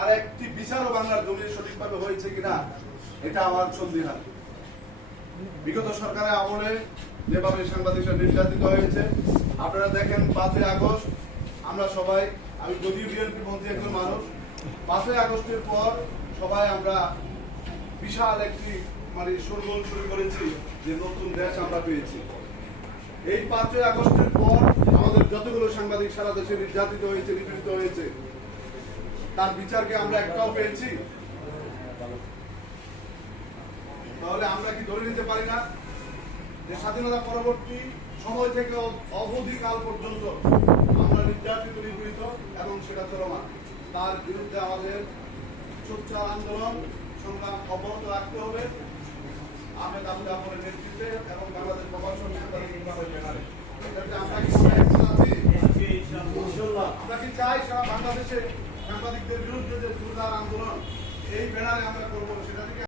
তার একটি বিচারও বাংলার জমিনে সঠিকভাবে হয়েছে কিনা, এটা আমার সন্দেহান বিগত সরকারের আমলে যেভাবে সাংবাদিকরা নির্যাতিত হয়েছে, আপনারা দেখেন পাঁচই আগস্ট, আমরা সবাই, আমি যদিও বিএনপি মন্ত্রী একজন মানুষ, পাঁচই আগস্টের পর সবাই আমরা বিশাল একটি মানে সুরগোল শুরু করেছি যে নতুন দেশ আমরা পেয়েছি। এই পাঁচই আগস্টের পর আমাদের যতগুলো সাংবাদিক সারা দেশে নির্যাতিত হয়েছে, নিপীড়িত হয়েছে তার বিচারকে আমরা একটাও পেয়েছি। তাহলে আমরা কি ধরে নিতে পারি না যে স্বাধীনতা পরবর্তী সময় থেকে অবধি কাল পর্যন্ত আমরা নির্যাতিত, নিপীড়িত এবং সেটা চলমান। তার বিরুদ্ধে আমাদের সোচ্চার আন্দোলন, সংগ্রাম অব্যাহত রাখতে হবে। আহমেদ আবুল আমলের নেতৃত্বে এবং বাংলাদেশ প্রবাসন আমরা কি চাই সারা বাংলাদেশে সাংবাদিকদের বিরুদ্ধে যে দুর্দার আন্দোলন, এই ব্যানারে আমরা করব, সেটা থেকে